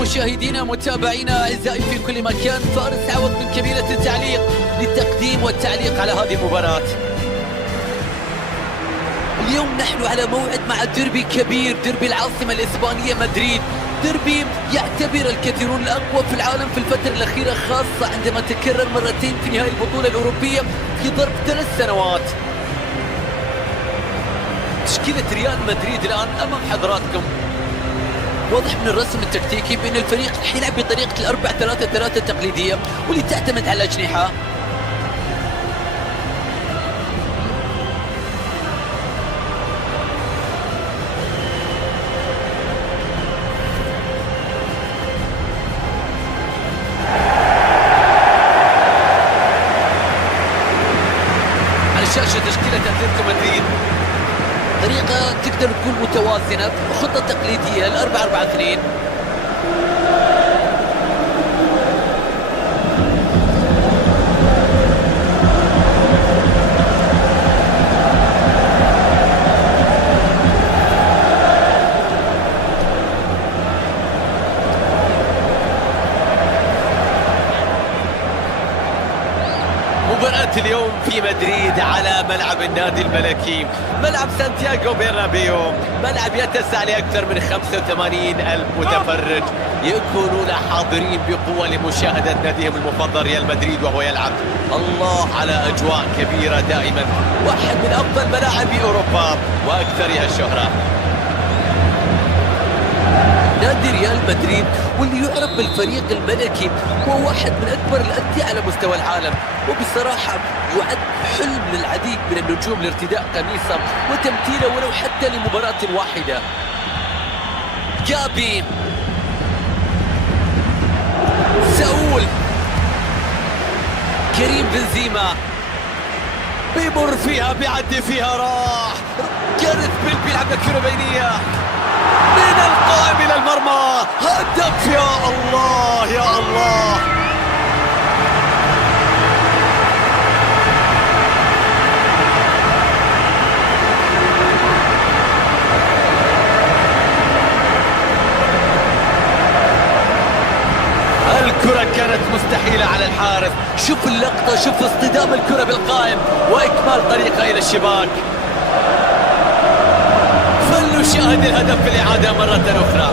مشاهدينا متابعينا اعزائي في كل مكان، فارس عوض من كبيرة التعليق للتقديم والتعليق على هذه المباراة. اليوم نحن على موعد مع ديربي كبير، ديربي العاصمة الإسبانية مدريد، ديربي يعتبر الكثيرون الأقوى في العالم في الفترة الأخيرة، خاصة عندما تكرر مرتين في نهائي البطولة الأوروبية في ظرف 3 سنوات. تشكيلة ريال مدريد الآن أمام حضراتكم. واضح من الرسم التكتيكي بأن الفريق رح يلعب بطريقة 4-3-3 التقليدية واللي تعتمد على الأجنحة. على الشاشة تشكيلة أتلتيكو مدريد، طريقة تقدر تكون متوازنة، خطة تقليدية 4-4-2. مباراة اليوم في مدريد على ملعب النادي الملكي، ملعب سانتياغو برنابيو، ملعب يتسع لأكثر من 85 ألف متفرج يكونون حاضرين بقوة لمشاهدة ناديهم المفضل ريال مدريد وهو يلعب. الله على أجواء كبيرة دائما، واحد من أفضل ملاعب أوروبا وأكثرها شهرة. نادي ريال مدريد واللي يعرف بالفريق الملكي هو واحد من أكبر الأندية على مستوى العالم، وبصراحة يعد حلم للعديد من النجوم لارتداء قميصه وتمثيله ولو حتى لمباراة واحدة. جابي، ساول، كريم بنزيما، بيمر فيها بيعدي فيها، راح جاريث بيل بيلعب كرة بينية من القائم إلى المرمى، هدف! يا الله يا الله! الكرة كانت مستحيلة على الحارس، شوف اللقطة، شوف اصطدام الكرة بالقائم وإكمال طريقة إلى الشباك. فلنشاهد الهدف في الإعادة مرة أخرى.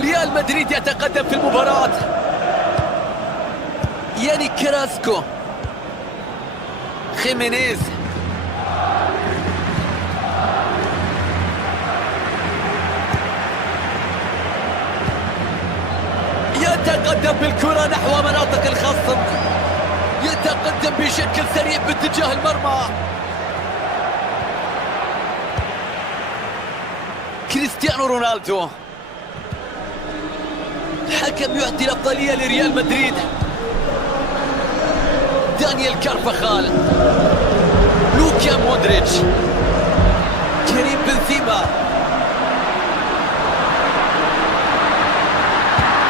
ريال مدريد يتقدم في المباراة. ياني كراسكو، خيمينيز، يتقدم بالكرة نحو مناطق الخصم، يتقدم بشكل سريع باتجاه المرمى. كريستيانو رونالدو، الحكم يعطي الأفضلية لريال مدريد. دانيال كارفاخال، لوكا مودريتش، كريم بنزيما،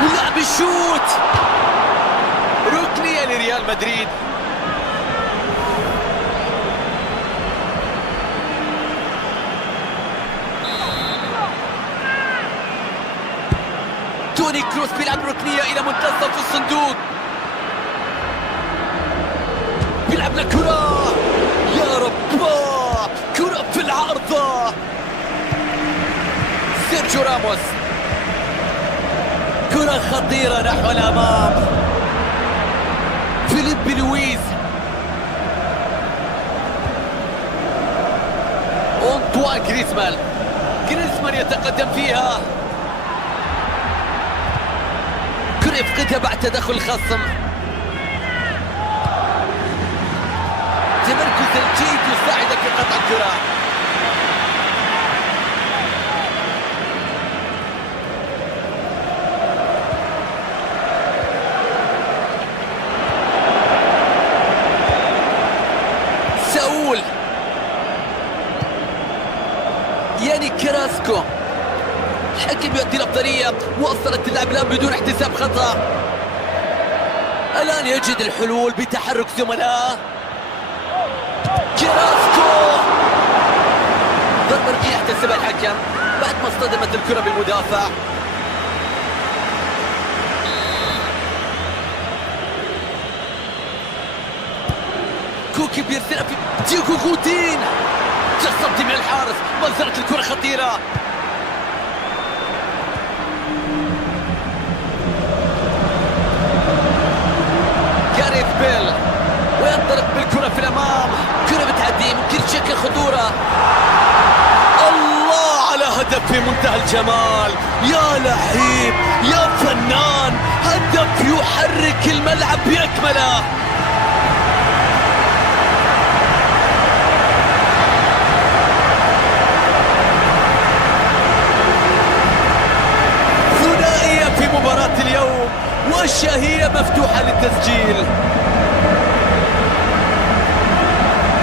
ولعب الشوت، ركنية لريال مدريد. توني كروس بيلعب ركنية إلى منتصف الصندوق، بيلعب لكرة، يا رب، كرة في العارضة. سيرجيو راموس، كرة خطيرة نحو الأمام. فيليب لويز، أنطوان غريزمان، غريزمان يتقدم فيها، كرة يفقدها بعد تدخل الخصم. تمركز الجيد يساعدك في قطع الكرة. ياني كراسكو، الحكم يؤدي الأفضلية. وصلت اللعب الآن بدون احتساب خطأ. الآن يجد الحلول بتحرك زملائه. كراسكو ضربة ركنية يحتسبها الحكم بعد ما اصطدمت الكرة بالمدافع. كوكي بيرسلها في ديوكو كوتين. تصدي من الحارس. ما زالت الكرة خطيرة. جاريث بيل وينطلق بالكرة في الأمام. كرة بتعدي ممكن تشكل خطورة. الله على هدف في منتهى الجمال. يا لعيب يا فنان. هدف يحرك الملعب بأكمله. ثنائية في مباراة اليوم والشهية مفتوحة للتسجيل.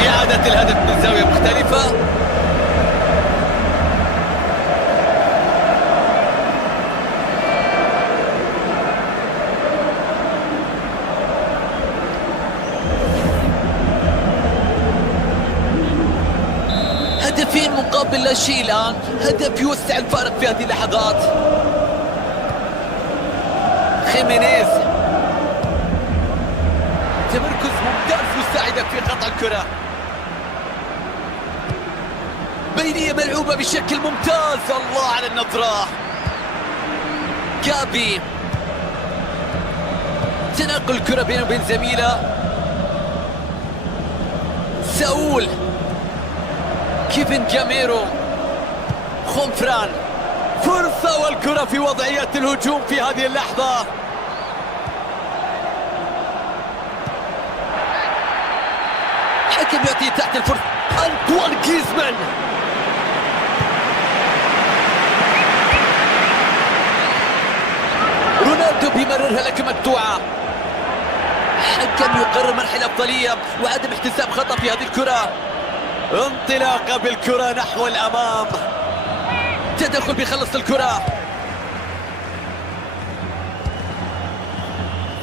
إعادة الهدف من زاوية مختلفة. هدفين مقابل لا شيء الآن. هدف يوسع الفارق في هذه اللحظات. خيمينيز تمركز ممتاز يساعدك في قطع الكرة. بينية ملعوبة بشكل ممتاز. الله على النظرة. جابي تنقل الكرة بينه وبين زميله. ساول كيفن جاميرو. خنفران فرصة والكرة في وضعية الهجوم في هذه اللحظة. حكم يأتي تحت الفرصة. أنطوان جريزمان رونالدو بيمررها لك مقطوعة. حكم يقرر منح الأفضلية وعدم احتساب خطأ في هذه الكرة. انطلاقة بالكرة نحو الأمام. تدخل بيخلص الكرة.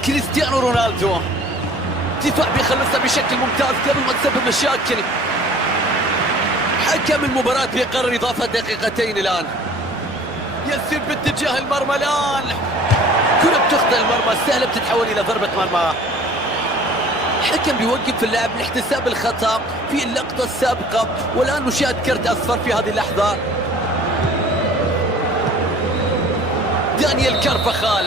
كريستيانو رونالدو دفاع بيخلصها بشكل ممتاز قبل ما تسبب مشاكل. حكم المباراة بيقرر إضافة دقيقتين الآن. يسير باتجاه المرمى الآن. كرة بتخطئ المرمى سهلة بتتحول إلى ضربة مرمى. حكم بيوقف اللاعب من احتساب الخطأ في اللقطة السابقة. والآن نشاهد كرت أصفر في هذه اللحظة. دانيال كارفاخال.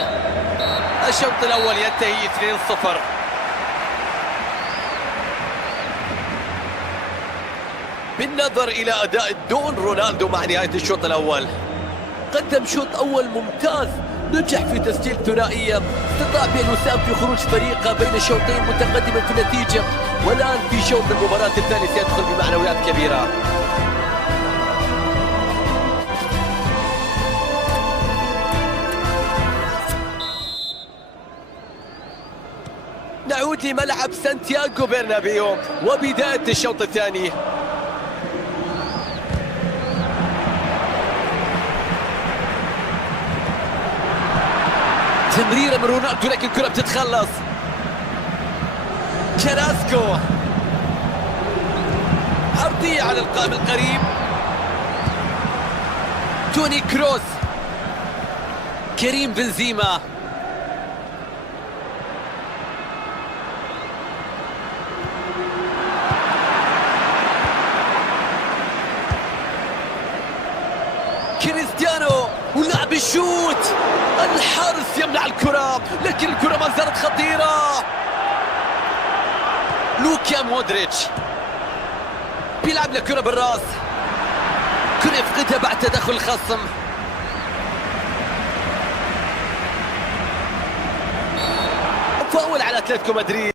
الشوط الأول ينتهي 2-0. بالنظر إلى أداء دون رونالدو مع نهاية الشوط الأول، قدم شوط أول ممتاز، نجح في تسجيل ثنائية، استطاع بأن يساهم في خروج فريقه بين شوطين متقدما في النتيجة، والآن في شوط المباراة الثاني سيدخل بمعنويات كبيرة. نعود لملعب سانتياغو برنابيو وبداية الشوط الثاني. تمريرة من رونالدو لكن الكرة بتتخلص. كراسكو عرضية على القائم القريب. توني كروس. كريم بنزيما. كريستيانو ولعب الشوت، الحارس يمنع الكرة لكن الكرة ما زالت خطيرة. لوكا مودريتش بيلعب لكرة بالراس، كرة يفقدها بعد تدخل الخصم. فاول على اتلتيكو مدريد.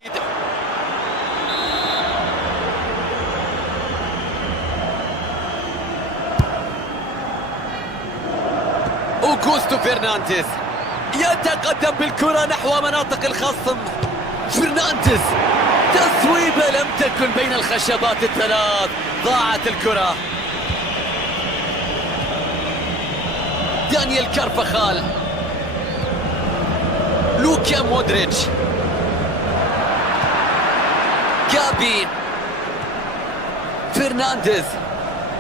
أوغوستو فرنانديز يتقدم بالكرة نحو مناطق الخصم. فرنانديز تصويبة لم تكن بين الخشبات الثلاث، ضاعت الكرة. دانيال كارفاخال، لوكا مودريتش، جابي، فرنانديز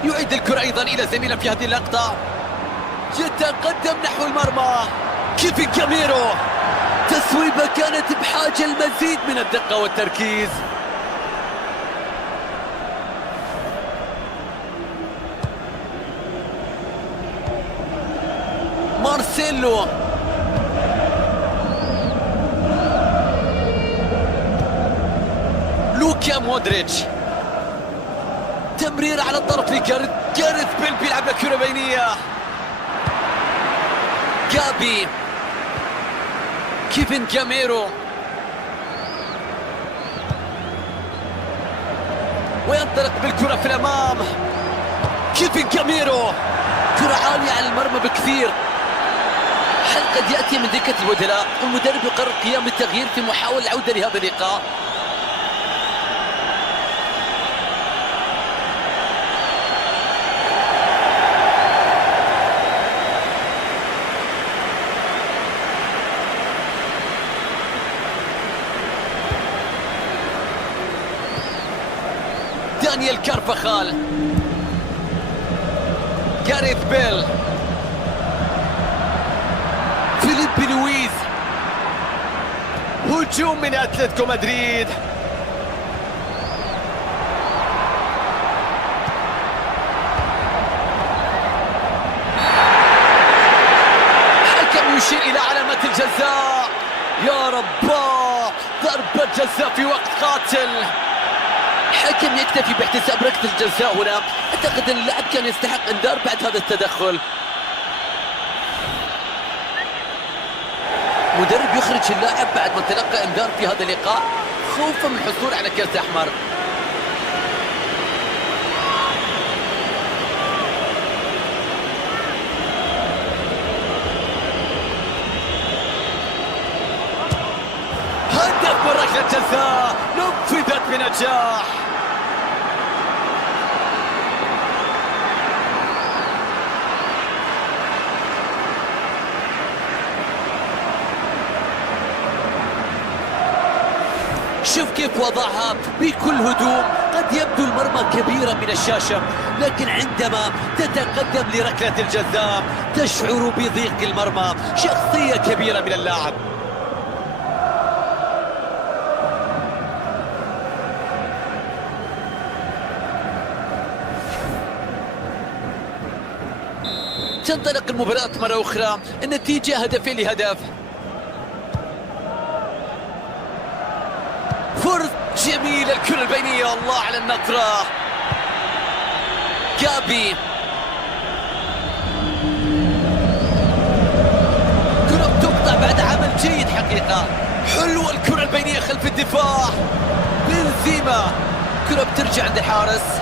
يعيد الكرة أيضا إلى زميله في هذه اللقطة، يتقدم نحو المرمى، كيفن كاميرو، تسويبة كانت بحاجة المزيد من الدقة والتركيز. مارسيلو، لوكا مودريتش، تمرير على الطرف لجاريث بيل، بيلعب له كرة بينية، جابي، كيفن كاميرو، وينطلق بالكرة في الأمام، كيفن كاميرو، كرة عالية على المرمى بكثير. هل قد يأتي من دكة البدلاء والمدرب يقرر قيام بالتغيير في محاولة العودة لهذا اللقاء؟ دانيال كارفاخال، جاريث بيل، فيليب لويز، هجوم من أتلتيكو مدريد. حكم يشير إلى علامة الجزاء. يا رباه، ضربة جزاء في وقت قاتل. حكم يكتفي باحتساب ركلة الجزاء هنا. أعتقد أن اللاعب كان يستحق إنذار بعد هذا التدخل. مدرب يخرج اللاعب بعد ما تلقى إنذار في هذا اللقاء خوفا من الحصول على كرت أحمر. هدف من ركلة جزاء نفذت بنجاح. شوف كيف وضعها بكل هدوء. قد يبدو المرمى كبيرة من الشاشة، لكن عندما تتقدم لركلة الجزاء تشعر بضيق المرمى. شخصية كبيرة من اللاعب. تنطلق المباراة مرة أخرى، النتيجة هدفين لهدف. فرص جميلة، الكرة البينية، الله على النطرة. جابي، كرة تقطع بعد عمل جيد حقيقة. حلوة الكرة البينية خلف الدفاع. بنزيما، كرة بترجع عند الحارس.